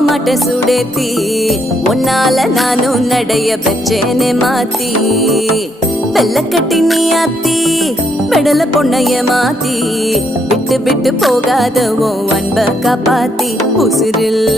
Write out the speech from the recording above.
மாட்டேன் சுடேத்தி உன்னால நானும் நடைய பெற்றேனே மாத்தி வெள்ள கட்டி நீ ஆத்தி பெடல பொண்ணைய மாத்தி விட்டு விட்டு போகாத உன் அன்ப காப்பாத்தி உசிரில்